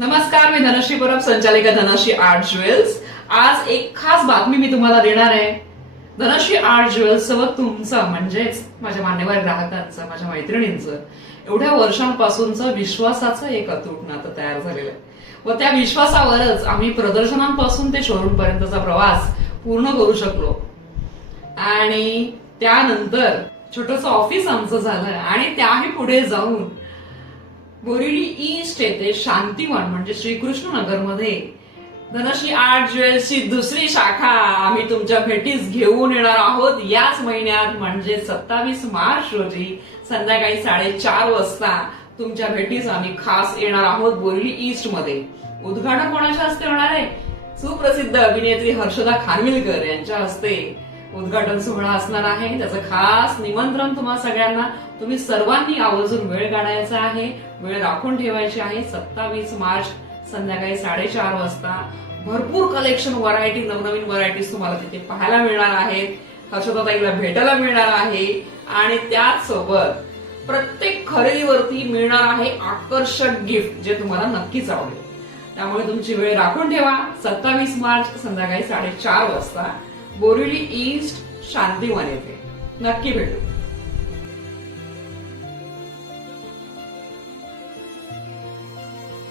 नमस्कार मी धनश्री परब संचालिका Dhanashree art jewels आज एक खास बातमी मी तुम्हाला देणार आहे. धनश्री आर्ट ज्वेल्स सोबत तुमचं म्हणजेच माझ्या मान्यवर ग्राहकांचं माझ्या मैत्रिणींचं एवढ्या वर्षांपासूनचं विश्वासाचं एक अतूट नातं तयार झालेलं आहे. व त्या विश्वासावरच आम्ही प्रदर्शनांपासून ते शोरूम पर्यंतचा प्रवास पूर्ण करू शकलो. आणि त्यानंतर छोटस ऑफिस आमचं झालं आणि त्याही पुढे जाऊन बोरिवली ईस्ट येथे शांतीवन म्हणजे श्रीकृष्ण नगरमध्ये धनश्री आर्ट ज्वेल्सची दुसरी शाखा आम्ही तुमच्या भेटीस घेऊन येणार आहोत. याच महिन्यात म्हणजे सत्तावीस मार्च रोजी संध्याकाळी साडेचार वाजता तुमच्या भेटीस आम्ही खास येणार आहोत बोरिवली ईस्टमध्ये उद्घाटन कोणाच्या हस्ते होणार आहे? सुप्रसिद्ध अभिनेत्री हर्षदा खानविलकर यांच्या हस्ते. उद्घाटन सोहळा असणार आहे. त्याचं खास निमंत्रण तुम्हा सगळ्यांना. तुम्ही सर्वांनी आवर्जून वेळ काढायचा आहे. वेळ राखून ठेवायची आहे. सत्तावीस मार्च संध्याकाळी साडेचार वाजता. भरपूर कलेक्शन व्हरायटी नवनवीन व्हरायटीज तुम्हाला तिथे पाहायला मिळणार आहेत. हर्षदाताईला भेटायला मिळणार आहे. आणि त्याचसोबत प्रत्येक खरेदीवरती मिळणार आहे आकर्षक गिफ्ट जे तुम्हाला नक्कीच आवडेल. त्यामुळे तुमची वेळ राखून ठेवा. सत्तावीस मार्च संध्याकाळी साडेचार वाजता. बोरिवली ईस्ट शांतिवन येथे. नक्की भेटू.